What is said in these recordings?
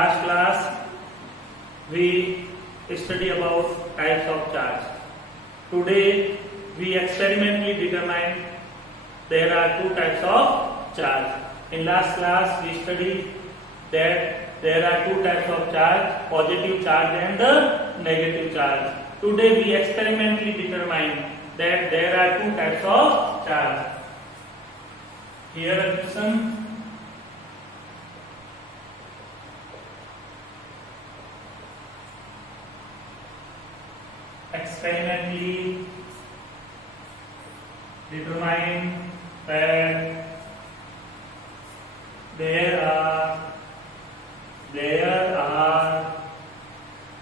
last class we study about types of charge. Today we experimentally determine there are two types of charge. In last class we studied that there are two types of charge, positive charge and the negative charge. Today we experimentally determine that there are two types of charge. Here a question. Experimentally determine that there are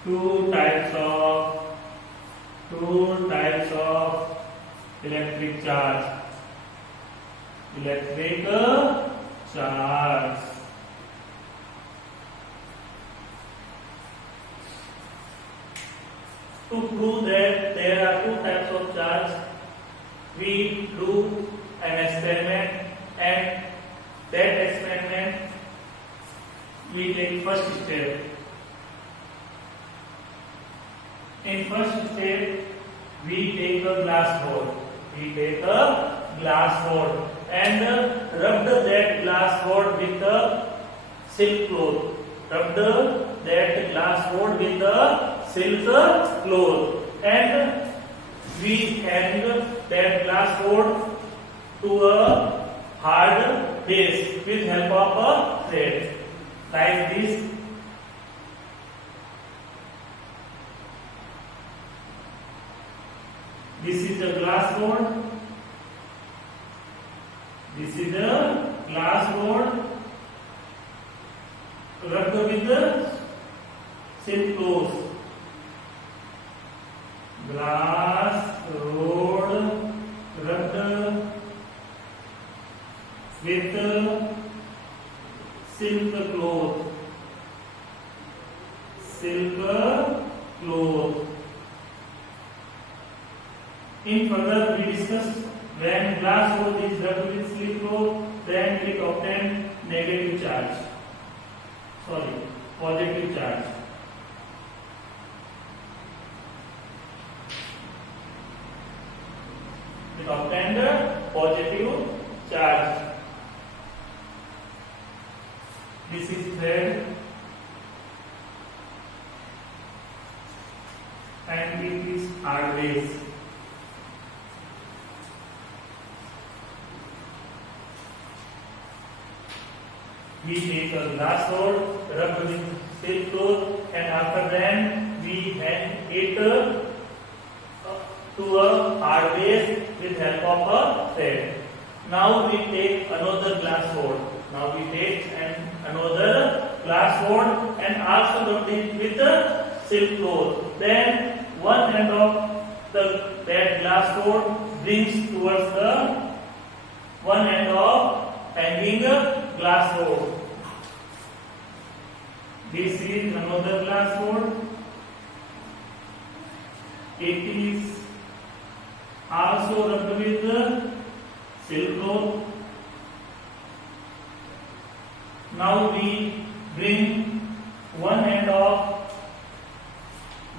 two types of electric charge. To prove that there are two types of charge, we do an experiment, and that experiment we take first step. In first step, we take a glass rod. And rub that glass rod with the silk cloth. And we hang that glass rod to a hard base with help of a thread, like this. This is the glass rod. Rubbed with the silk cloth. Glass rod rubbed with the silk cloth. In further we discuss when glass rod is rubbed with silk cloth, then it obtains positive charge. It obtained a positive charge. This is thread, and it is hard base. We take a glass rod, rub with silk cloth, and after that we hang it to a hard base with help of a thread. Now we take another glass rod. And also rub it with the silk cloth. Then one end of that glass rod brings towards the one end of hanging glass rod. This is another glass rod. It is also rubbed with the silk cloth. Now we bring one end of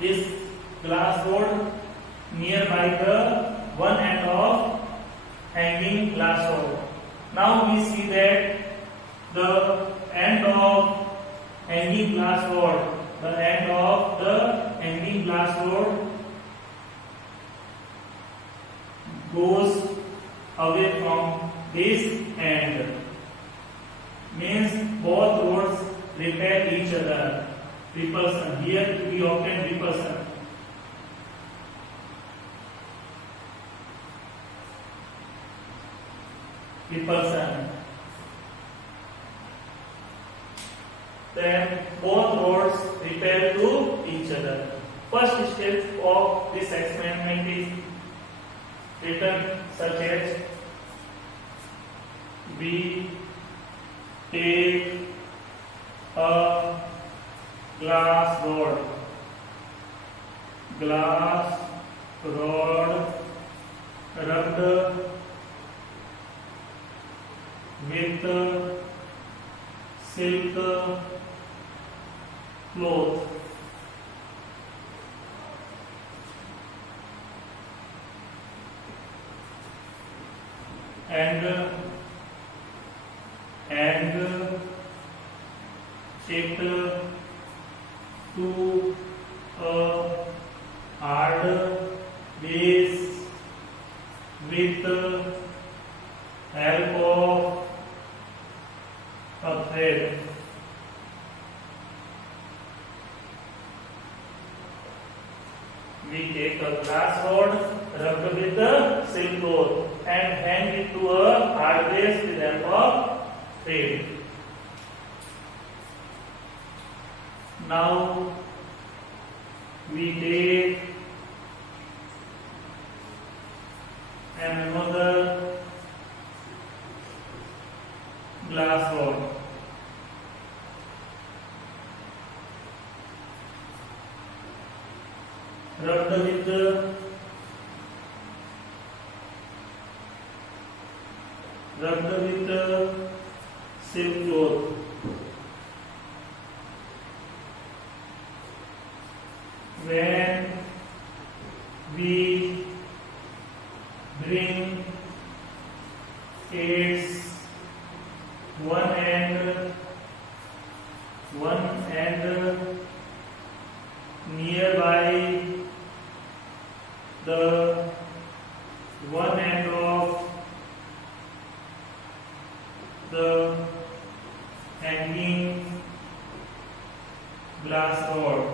this glass rod nearby the one end of hanging glass rod. Now we see that the end of hanging glass rod, goes away from this end. Means both rods repel each other. Repulsion. Here we obtain repulsion. Then both rods repel to each other. First step of this experiment is written such as: we take a glass rod rubbed with silk cloth. And it to a hard base with help of a thread. We take a glass rod rubbed with the silk cloth and hang it to a hard base with help of thread. Now we take another glass rod. Rubbed with the silk cloth. When we bring its one end nearby the one end of the hanging glass rod,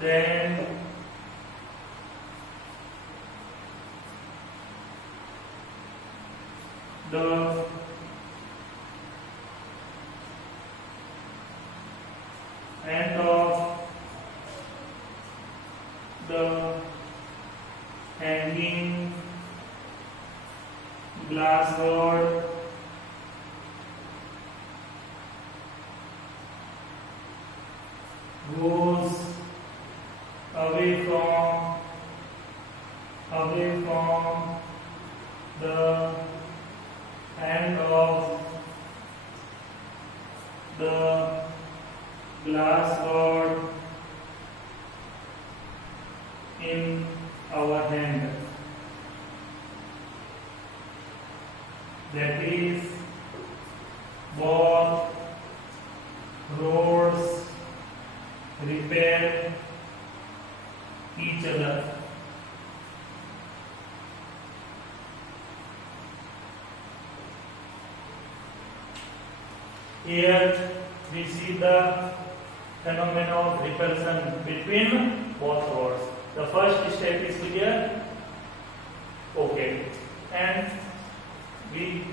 then the end of the hanging glass rod goes away from the end of the glass rod in our hand. That is, both rods repel each other. Here we see the phenomenon of repulsion between both rods. The first step is clear. Okay, and we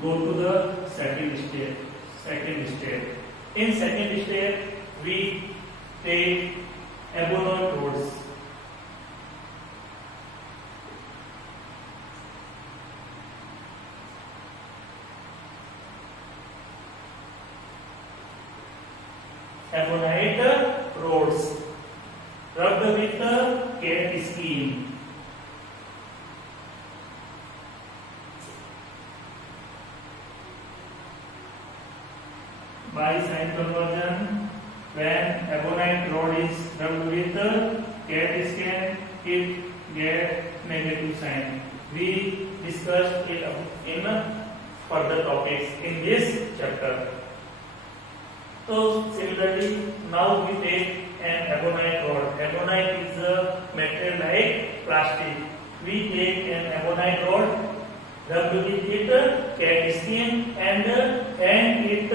go to the second step. In second step, we take abonoid rods. Ebonite rods rubbed with cat skin. By sign conversion, when ebonite rod is rubbed with cat skin, it gets negative sign. We discussed it in further topics in this chapter. So similarly, now we take an ebonite rod. Ebonite is a material like plastic. We take an ebonite rod, rub with it cat skin and hang it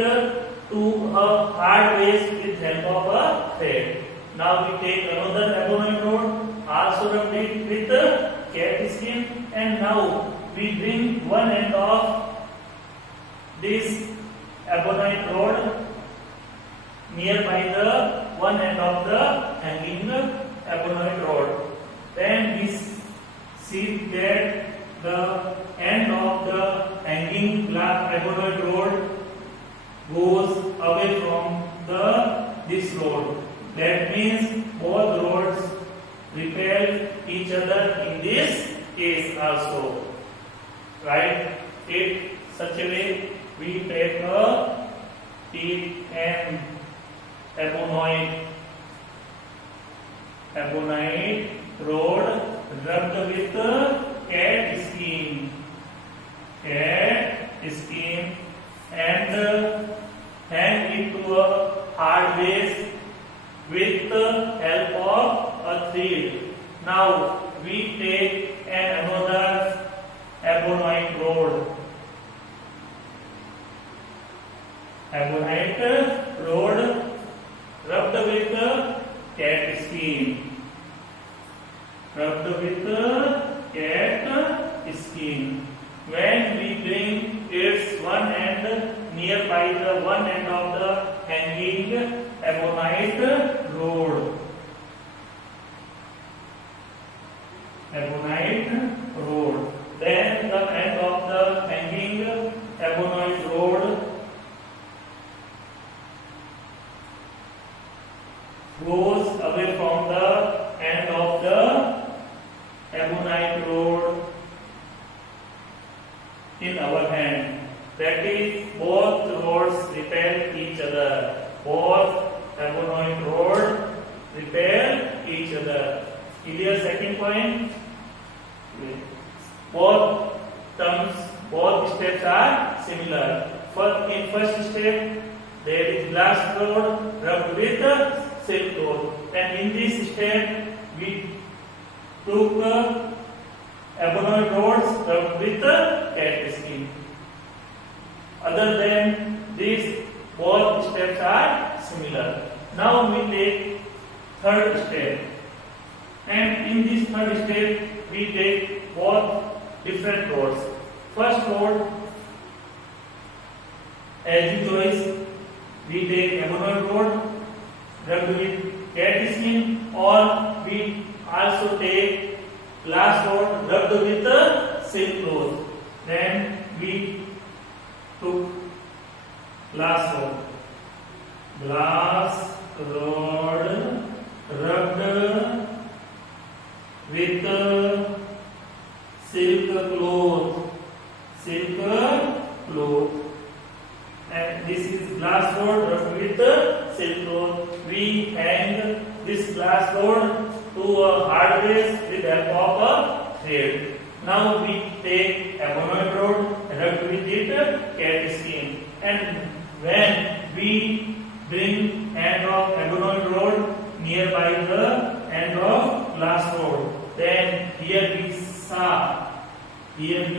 to a hard base with help of a thread. Now we take another ebonite rod, also rub it with cat skin, and now we bring one end of this ebonite rod nearby the one end of the hanging ebonite rod. Then we see that the end of the hanging glass ebonite rod goes away from this rod. That means both rods repel each other in this case also. Write it such a way we take a TN ebonite rod rubbed with cat skin and hang it to a hard base with the help of a thread. Now we take another ebonite rod rubbed with cat skin. When we bring its one end nearby the one end of the hanging ebonite rod, then the end of the hanging ebonite rod goes away from the end of the ebonite rod in our hand. That is, both rods repel each other. Both ebonite rods repel each other. Clear? Second point. Both steps are similar. In first step, there is glass rod rubbed with silk rod, and in this step we took ebonite rods rubbed with cat skin. Other than this, both steps are similar. Now we take third step, and in this third step we take both different rods. First rod, as you choose, we take ebonite rod rubbed with cat skin, or we also take glass rod rubbed with silk rod. Then we took glass rod rubbed with silk cloth, and this is glass rod rubbed with silk cloth. We hang this glass rod to a hard base with the help of a thread. Now we take ebonite rod rubbed with it cat skin, and when we bring end of ebonite rod nearby the end of glass rod, then here we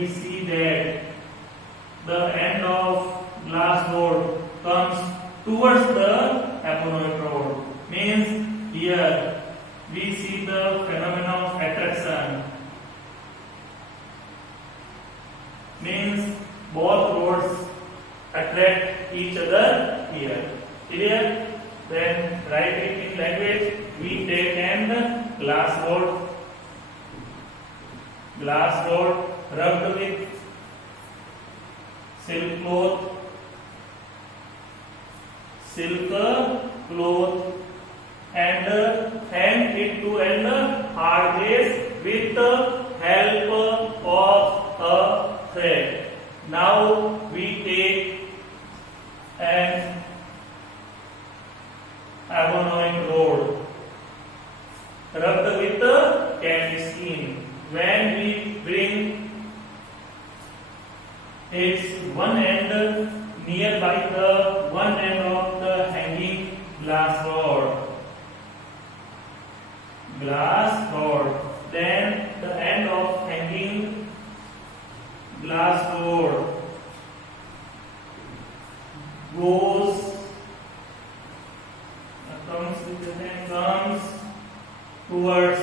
see that the end of glass rod comes towards the ebonite rod. Means here we see the phenomenon of attraction. Means both rods attract each other here. Clear? Then write it in language. We take an glass rod rubbed with silk cloth and hang it to an hard base with the help of a thread. Now we take an ebonite rod rubbed with the cat skin. When we bring its one end nearby the one end of the hanging glass rod, then the end of hanging glass rod comes towards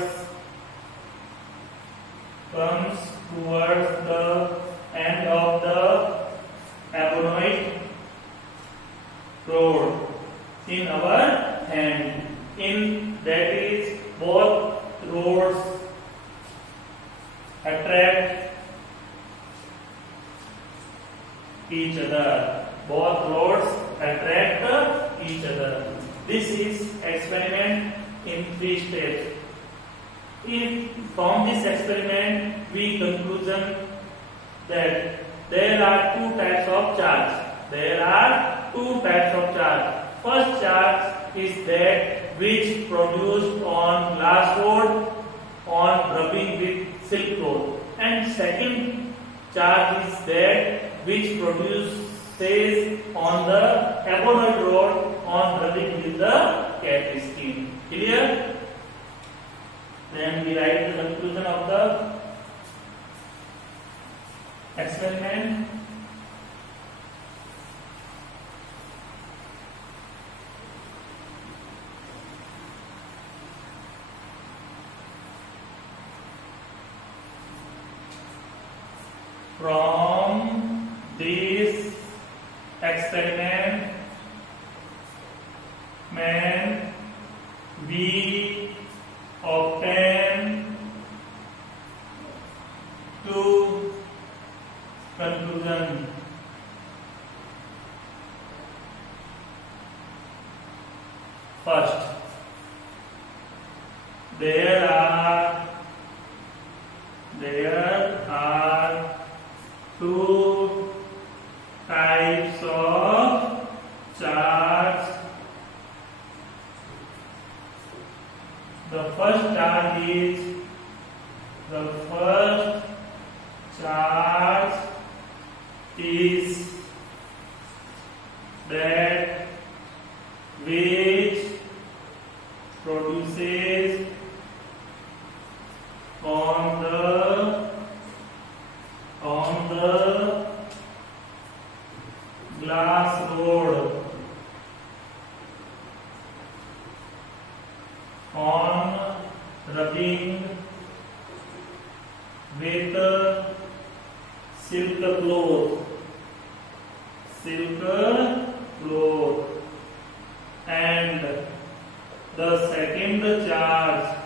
the end of the ebonite rod in our hand. That is, both rods attract each other. This is experiment in 3 steps. If from this experiment we conclusion that there are two types of charge. There are two types of charge. First charge is that which produced on glass rod on rubbing with silk cloth, and second charge is that which produces on the abonoid rod on rubbing with the cat skin. Clear? Then we write the conclusion of the experiment. From this experiment, we obtain two conclusions. First, there are two types of charge. The first charge is that which produces on the glass rod on rubbing with silk cloth, and the second charge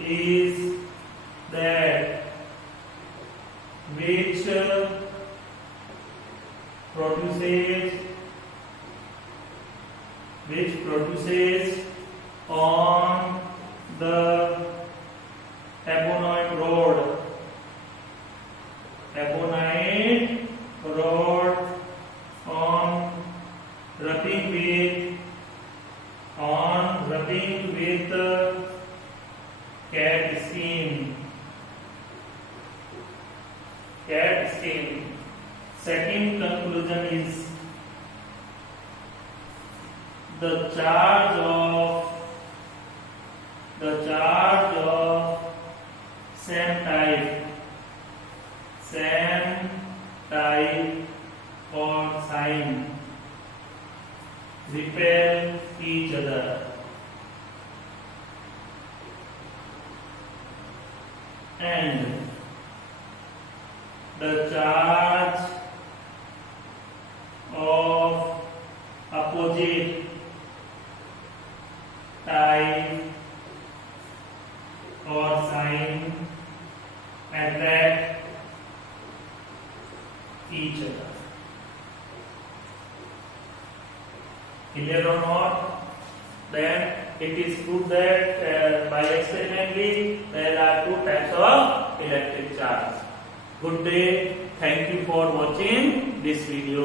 is that which produces on the abonoid rod on rubbing with cat skin. Second conclusion is the charge of same type or sign repel each other, and the charge of opposite type or sign attract each other. Clear or not? Then it is proved that by experimentally there are two types of electric charge. Good day. Thank you for watching this video.